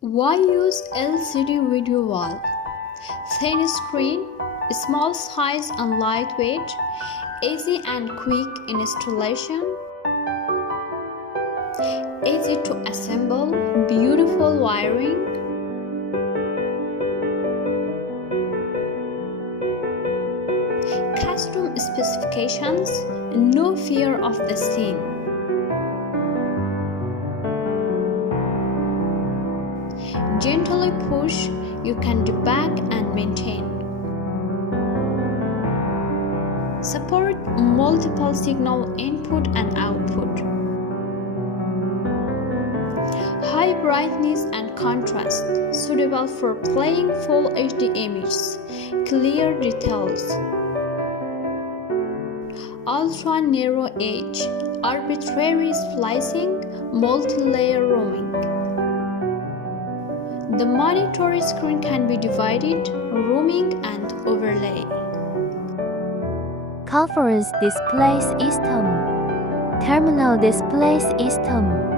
Why use LCD video wall? Thin screen, small size and lightweight, easy and quick installation, easy to assemble, beautiful wiring, custom specifications, no fear of the scene. Gently push, you can debug and maintain. Support multiple signal input and output. High brightness and contrast, suitable for playing full HD images, clear details. Ultra narrow edge, arbitrary splicing, multi-layer roaming. The monitor screen can be divided, roaming and overlay. Conference display system. Terminal display system.